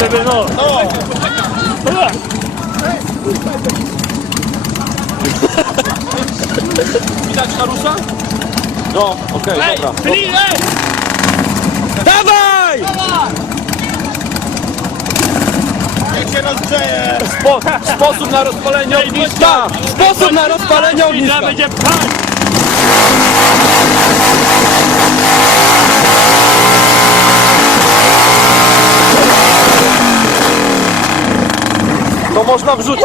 Żeby no. Widać Harusza? No, okej, dobra. Dawaj! Jak się rozgrzeje! Sposób na rozpalenie ogniska! Sposób na rozpalenie ogniska! Będzie pchać! To można wrzucić!